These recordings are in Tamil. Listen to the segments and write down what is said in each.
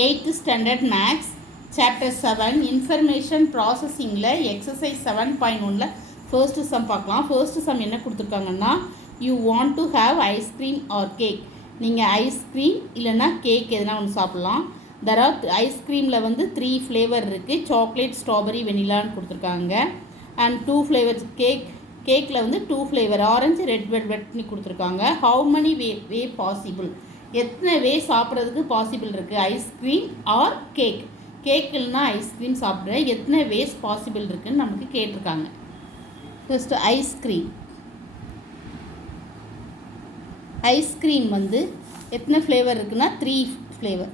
8th Standard Maths Chapter 7 Information Processingல Exercise 7.1ல First Sum பார்க்கலாம். First Sum என்ன கொடுத்துருக்காங்கன்னா, You want to have ice cream or cake. நீங்கள் ஐஸ்கிரீம் இல்லைனா கேக் எதுனா ஒன்று சாப்பிட்லாம். ஐஸ் க்ரீமில் வந்து 3 ஃப்ளேவர் இருக்குது. சாக்லேட், ஸ்ட்ராபெரி, வெனிலான்னு கொடுத்துருக்காங்க. அண்ட் 2 ஃப்ளேவர்ஸ் கேக்கில் வந்து 2 ஃப்ளேவர் ஆரஞ்சு, ரெட் வெல்வெட்னு கொடுத்துருக்காங்க. ஹவு many வே பாசிபிள், எத்தனை வே சாப்பிட்றதுக்கு பாசிபிள் இருக்குது ஐஸ்கிரீம் ஆர் கேக் இல்லைனா ஐஸ்கிரீம் சாப்பிட்ற எத்தனை வேஸ் பாசிபிள் இருக்குதுன்னு நமக்கு கேட்டிருக்காங்க. ஃபஸ்ட்டு ஐஸ்கிரீம் வந்து எத்தனை ஃப்ளேவர் இருக்குன்னா 3 ஃப்ளேவர்.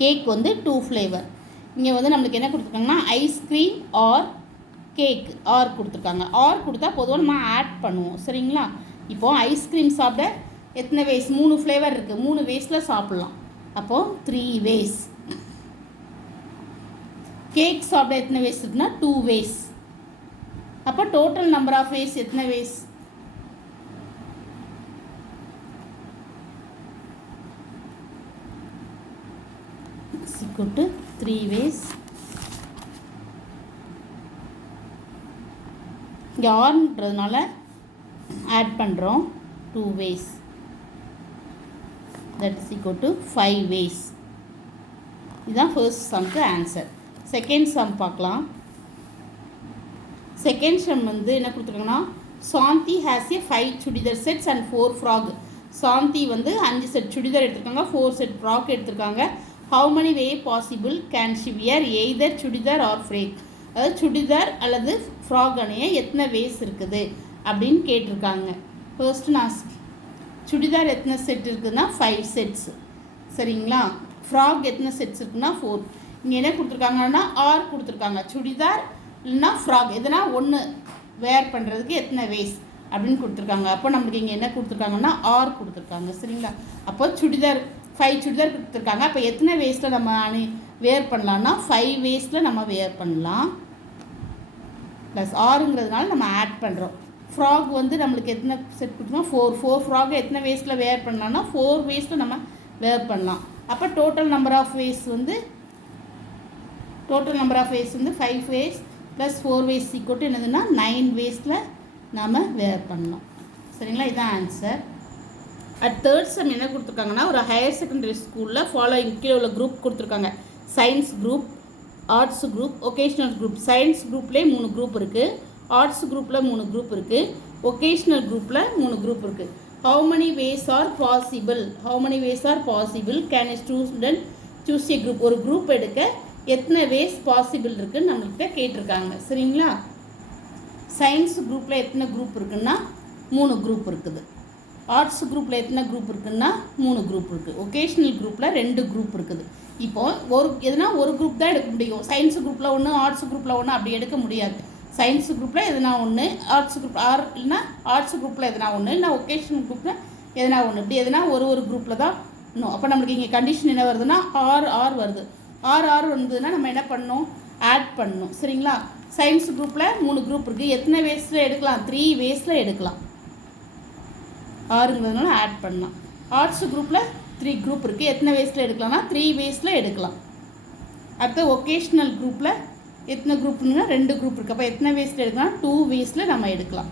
கேக் வந்து 2 ஃப்ளேவர். இங்கே வந்து நம்மளுக்கு என்ன கொடுத்துருக்காங்கன்னா ஐஸ்கிரீம் ஆர் கேக் ஆர் கொடுத்துருக்காங்க. ஆர் கொடுத்தா பொதுவாக நம்ம ஆட் பண்ணுவோம், சரிங்களா? இப்போது ஐஸ்கிரீம் சாப்பிட எத்தனை வேஸ், 3 ஃப்ளேவர் இருக்குது, 3 வேஸில் சாப்பிட்லாம். அப்போது 3 வேஸ். கேக் சாப்பிட எத்தனை வேஸ் இருக்குன்னா 2 வேஸ். அப்போ டோட்டல் நம்பர் ஆஃப் வேஸ் எத்தனை வேஸ்? equal to 3 ways. இங்கே ஆர்ன்றதுனால ஆட் பண்ணுறோம் 2 ways. That is equal to 5 ways. இதுதான் ஃபர்ஸ்ட் சம்க்கு ஆன்சர். செகண்ட் சம் பார்க்கலாம். செகண்ட் சம் வந்து என்ன கொடுத்துருக்காங்கன்னா, Shanthi has a 5 churidar sets and 4 frock. Shanthi வந்து 5 செட் சுடிதார் எடுத்திருக்காங்க, 4 செட் ஃப்ராக் எடுத்திருக்காங்க. How many way possible can she wear either churidar or frock. அதாவது சுடிதார் அல்லது ஃப்ராக் அணைய எத்தனை வேஸ் இருக்குது அப்படின்னு கேட்டிருக்காங்க. ஃபர்ஸ்ட்டு நான் சுடிதார் எத்தனை செட் இருக்குதுன்னா 5 செட்ஸ், சரிங்களா? ஃப்ராக் எத்தனை செட்ஸ் இருக்குன்னா 4. இங்கே என்ன கொடுத்துருக்காங்கன்னா ஆர் கொடுத்துருக்காங்க. சுடிதார் இல்லைன்னா ஃப்ராக் எதனா ஒன்று வேர் பண்ணுறதுக்கு எத்தனை வேஸ் அப்படின்னு கொடுத்துருக்காங்க. அப்போ நம்மளுக்கு இங்கே என்ன கொடுத்துருக்காங்கன்னா ஆர் கொடுத்துருக்காங்க, சரிங்களா? அப்போ சுடிதார் 5 சுடிதார் கொடுத்துருக்காங்க. அப்போ எத்தனை வேஸில் நம்ம வேர் பண்ணலான்னா 5 வேஸில் நம்ம வேர் பண்ணலாம். ப்ளஸ் ஆறுங்கிறதுனால நம்ம ஆட் பண்ணுறோம். ஃப்ராக் வந்து நம்மளுக்கு எத்தனை செட் கொடுத்தோம்னா 4 ஃப்ராக் எத்தனை வேஸில் வேர் பண்ணலாம்னா 4 வேஸில் நம்ம வேர் பண்ணலாம். அப்போ டோட்டல் நம்பர் ஆஃப் வேஸ் வந்து 5 வேஸ் ப்ளஸ் 4 வேஸ் ஈக்குவல் என்னதுன்னா 9 வேஸில் நம்ம வேர் பண்ணலாம், சரிங்களா? இதுதான் ஆன்சர். அட் தேர்ட் சம் என்ன கொடுத்துருக்காங்கன்னா, ஒரு ஹையர் செகண்டரி ஸ்கூலில் ஃபாலோயிங் கீழே உள்ள குரூப் கொடுத்துருக்காங்க. Science group, arts group, vocational group. Science குரூப்லேயே 3 குரூப் இருக்குது, ஆர்ட்ஸ் குரூப்பில் 3 குரூப் இருக்குது, ஒகேஷ்னல் குரூப்பில் 3 குரூப் இருக்குது. How many ways are possible கேன் a student choose a group. ஒரு குரூப் எடுக்க எத்தனை வேஸ் பாசிபிள் இருக்குதுன்னு நம்மள்கிட்ட கேட்டிருக்காங்க, சரிங்களா? சயின்ஸ் குரூப்பில் எத்தனை குரூப் இருக்குன்னா 3 குரூப் இருக்குது. ஆர்ட்ஸ் குரூப்பில் எத்தனை குரூப் இருக்குன்னா 3 குரூப் இருக்குது. ஒகேஷ்னல் குரூப்பில் 2 குரூப் இருக்குது. இப்போது எதுனா ஒரு குரூப் தான் எடுக்க முடியும். சயின்ஸ் குரூப்பில் ஒன்று, ஆர்ட்ஸ் குரூப்பில் ஒன்று அப்படி எடுக்க முடியாது. சயின்ஸ் குரூப்பில் எதுனா ஒன்று, ஆர்ட்ஸ் குரூப் இல்லைனா ஆர்ட்ஸ் குரூப்பில் எதுனா ஒன்று, இல்லை ஒகேஷ்னல் குரூப்பில் எதுனா ஒன்று, இப்படி எதுனா ஒரு குரூப்பில் தான் இன்னும். அப்போ நம்மளுக்கு இங்கே கண்டிஷன் என்ன வருதுன்னா ஆர் வருது. ஆர் வந்ததுன்னா நம்ம என்ன பண்ணணும், ஆட் பண்ணணும், சரிங்களா? சயின்ஸ் குரூப்பில் 3 குரூப் இருக்குது. எத்தனை வேஸில் எடுக்கலாம்? 3 வேஸில் எடுக்கலாம். ஆறுங்கிறதுனால ஆட் பண்ணலாம். ஆர்ட்ஸ் குரூப்பில் 3 குரூப் இருக்குது. எத்தனை வேஸில் எடுக்கலாம்னா 3 வேஸில் எடுக்கலாம். அடுத்து ஒகேஷ்னல் குரூப்பில் எத்தனை குரூப்னா 2 குரூப் இருக்குது. அப்போ எத்தனை வேஸில் எடுக்கலாம்? 2 வேஸில் நம்ம எடுக்கலாம்.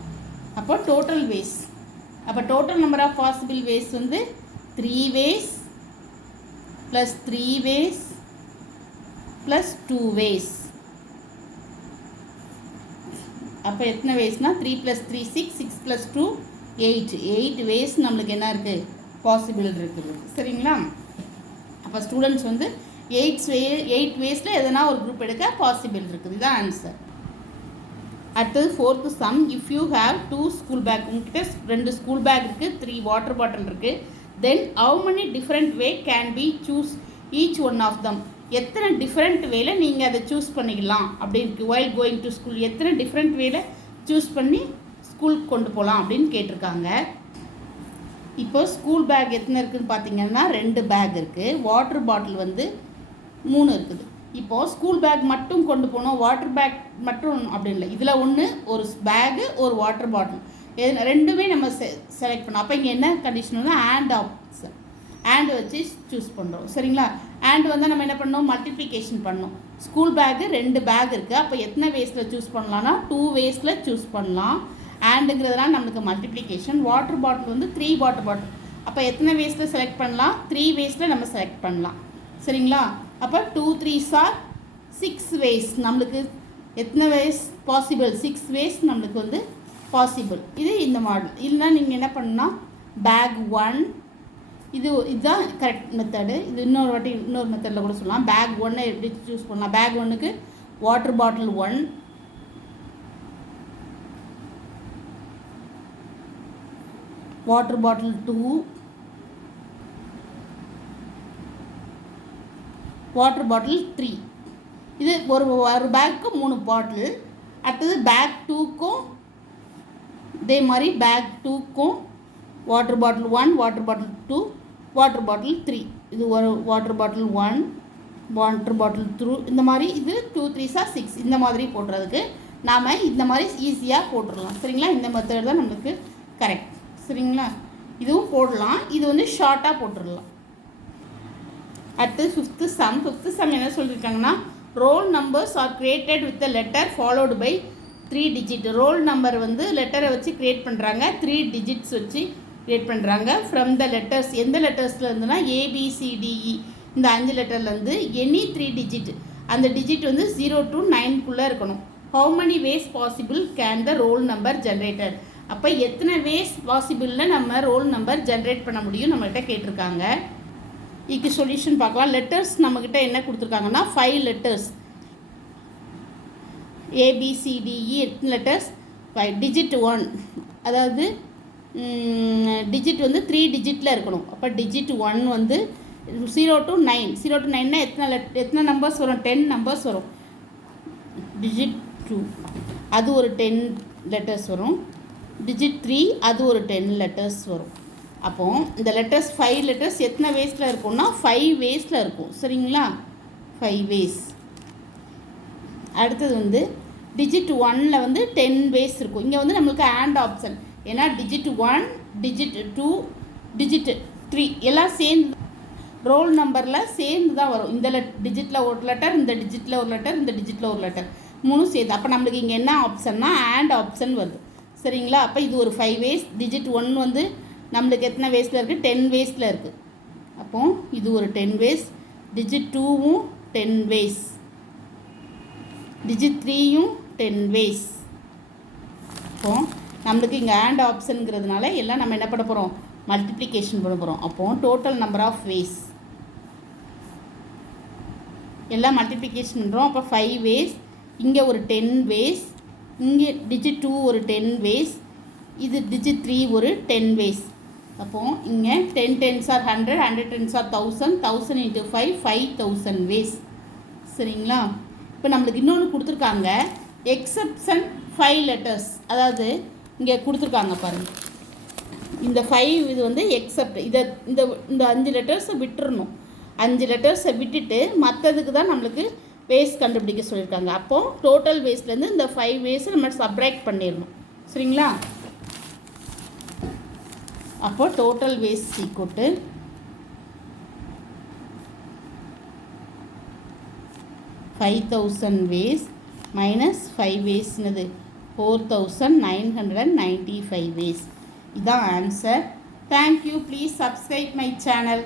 அப்போ டோட்டல் வேஸ், அப்போ total number of possible ways வந்து 3 ways plus 3 ways plus 2 ways. அப்போ எத்தனை வேஸ்னால் 3 + 3 6 + 2 8 வேஸ் நம்மளுக்கு என்ன இருக்குது, பாசிபிள் இருக்குது, சரிங்களா? அப்போ ஸ்டூடெண்ட்ஸ் வந்து 8 வேஸில் எதனா ஒரு குரூப் எடுக்க பாசிபிள் இருக்குது. இதுதான் ஆன்சர். அடுத்தது fourth sum. If you have 2 school bag, உங்ககிட்ட 2 ஸ்கூல் பேக் இருக்குது, 3 வாட்டர் பாட்டில் இருக்குது. Then how many different way can be choose each one of them. எத்தனை டிஃப்ரெண்ட் வேல நீங்கள் அதை சூஸ் பண்ணிக்கலாம் அப்படின்னு இருக்குது. வைல் கோயிங் டு ஸ்கூல் எத்தனை டிஃப்ரெண்ட் வேல சூஸ் பண்ணி ஸ்கூலுக்கு கொண்டு போகலாம் அப்படின்னு கேட்டிருக்காங்க. இப்போ ஸ்கூல் பேக் எத்தனை இருக்குதுன்னு பார்த்தீங்கன்னா 2 பேக் இருக்குது. வாட்டர் பாட்டில் வந்து 3 இருக்குது. இப்போது ஸ்கூல் பேக் மட்டும் கொண்டு போனோம், வாட்டர் பேக் மட்டும் அப்படின்னு இல்லை. இதில் ஒன்று ஒரு பேகு, ஒரு வாட்டர் பாட்டில், ரெண்டுமே நம்ம செலக்ட் பண்ணோம். அப்போ இங்கே என்ன கண்டிஷன், அண்ட் ஆப்ஷன். அண்ட் வச்சு சூஸ் பண்ணுறோம். சரிங்களா? அண்ட் வந்து நம்ம என்ன பண்ணோம், மல்டிப்ளிகேஷன் பண்ணோம். ஸ்கூல் பேக்கு 2 பேக் இருக்குது. அப்போ எத்தனை வேஸில் சூஸ் பண்ணலாம்னா 2 வேஸில் சூஸ் பண்ணலாம். அண்டுங்கிறதுலாம் நம்மளுக்கு மல்டிப்ளிகேஷன். வாட்டர் பாட்டில் வந்து 3 வாட்டர் பாட்டில். அப்போ எத்தனை வேஸில் செலக்ட் பண்ணலாம், 3 வேஸில் நம்ம செலக்ட் பண்ணலாம். சரிங்களா? அப்போ 2 3s are 6 வேஸ். நம்மளுக்கு எத்தனை வேஸ் பாசிபிள், 6 வேஸ் நம்மளுக்கு வந்து பாசிபிள். இது இந்த மாடல். இல்லைனா நீங்கள் என்ன பண்ணால் பேக் 1 இதுதான் கரெக்ட் மெத்தடு. இது இன்னொரு மெத்தடில் கூட சொல்லலாம். பேக் 1 எப்படி சூஸ் பண்ணலாம். பேக் 1க்கு water bottle 1, water bottle 2, water bottle 3. இது ஒரு பேக்கு 3 பாட்டில். அடுத்தது பேக் 2க்கும் இதே மாதிரி பேக் 2க்கும் water bottle 1, water bottle 2, water bottle 3. இது ஒரு வாட்டர் பாட்டில் 1, வாட்டர் பாட்டில் 2. இந்த மாதிரி இது 2 3s are 6. இந்த மாதிரி போடுறதுக்கு நாம் இந்த மாதிரி ஈஸியாக போட்டுடலாம். சரிங்களா? இந்த மெத்தட் தான் நம்மளுக்கு கரெக்ட். சரிங்களா? இதுவும் போடலாம். இது வந்து ஷார்ட்டாக போட்டுடலாம். அடுத்து ஃபிஃப்த்து சம் என்ன சொல்லியிருக்காங்கன்னா, roll numbers are created with the letter followed by 3 digit. Roll number வந்து லெட்டரை வச்சு க்ரியேட் பண்ணுறாங்க. 3 டிஜிட்ஸ் வச்சு க்ரியேட் பண்ணுறாங்க. ஃப்ரம் த லெட்டர்ஸ், எந்த லெட்டர்ஸில் இருந்துன்னா ABCDE இந்த 5 லெட்டர்லேருந்து எனி 3 டிஜிட். அந்த டிஜிட் வந்து 0 to 9 இருக்கணும். How many ways possible can the roll number generated. அப்போ எத்தனை வேஸ் பாசிபிளில் நம்ம ரோல் நம்பர் ஜென்ரேட் பண்ண முடியும் நம்மகிட்ட கேட்டிருக்காங்க. இதுக்கு சொல்யூஷன் பார்க்கலாம். லெட்டர்ஸ் நம்மக்கிட்ட என்ன கொடுத்துருக்காங்கன்னா 5 லெட்டர்ஸ். ABCDE எத்தனை லெட்டர்ஸ் 5. டிஜிட் 1 அதாவது டிஜிட் வந்து 3 டிஜிட்டில் இருக்கணும். அப்போ டிஜிட் 1 வந்து 0 to 9. 0 to 9னா எத்தனை நம்பர்ஸ் வரும், 10 நம்பர்ஸ் வரும். டிஜிட் 2 அது ஒரு 10 லெட்டர்ஸ் வரும். டிஜிட் 3 அது ஒரு 10 லெட்டர்ஸ் வரும். அப்போது இந்த லெட்டர்ஸ் 5 லெட்டர்ஸ் எத்தனை வேஸில் இருக்கும்னா 5 வேஸில் இருக்கும். சரிங்களா? 5 வேஸ். அடுத்தது வந்து டிஜிட் 1ல் வந்து 10 வேஸ் இருக்கும். இங்கே வந்து நம்மளுக்கு ஆண்ட் ஆப்ஷன். ஏன்னா டிஜிட் 1, டிஜிட் 2, டிஜிட் 3 எல்லாம் சேர்ந்து ரோல் நம்பரில் சேர்ந்து தான் வரும். இந்த டிஜிட்டில் ஒரு லெட்டர், இந்த டிஜிட்டில் ஒரு லெட்டர், இந்த டிஜிட்டில் ஒரு லெட்டர், 3 சேர்ந்து. அப்போ நம்மளுக்கு இங்கே என்ன ஆப்ஷன்னா ஆண்ட் ஆப்ஷன் வருது. சரிங்களா? அப்போ இது ஒரு 5 வேஸ். டிஜிட் 1 வந்து நம்மளுக்கு எத்தனை வேஸில் இருக்குது, 10 வேஸில் இருக்குது. அப்போது இது ஒரு 10 வேஸ். டிஜிட் 2வும் 10 வேஸ், டிஜிட் 3யும் 10 வேஸ். அப்போது நம்மளுக்கு இங்கே ஆண்ட் ஆப்ஷனுங்கிறதுனால எல்லாம் நம்ம என்ன பண்ண போகிறோம், மல்டிப்ளிகேஷன் பண்ண போகிறோம். அப்போது டோட்டல் நம்பர் ஆஃப் வேஸ் எல்லாம் மல்டிப்ளிகேஷன் பண்ணுறோம். அப்போ 5 வேஸ், இங்கே ஒரு 10 வேஸ், இங்கே டிஜிட் 2 ஒரு 10 வேஸ், இது டிஜிட் 3 ஒரு 10 வேஸ். அப்போது இங்கே 10 10s are 100, 100 10s are 1000, 1000 into 5 5000 ways. சரிங்களா? இப்போ நம்மளுக்கு இன்னொன்று கொடுத்துருக்காங்க, எக்ஸப்ஷன் 5 லெட்டர்ஸ். அதாவது இங்கே கொடுத்துருக்காங்க பாருங்கள், இந்த 5 இது வந்து எக்ஸப்ட். இந்த 5 லெட்டர்ஸை விட்டுறணும். 5 லெட்டர்ஸை விட்டுட்டு மற்றதுக்கு தான் நம்மளுக்கு வேஸ் கண்டுபிடிக்க சொல்லியிருக்காங்க. அப்போது டோட்டல் வேஸ்லேருந்து இந்த 5 வேஸை நம்ம சப்ராக்ட் பண்ணிடணும். சரிங்களா? அப்போ total ways equal 5000 ways minus 5 வேஸ்னது 4995 வேஸ். இதுதான் answer. Thank you. Please subscribe my channel.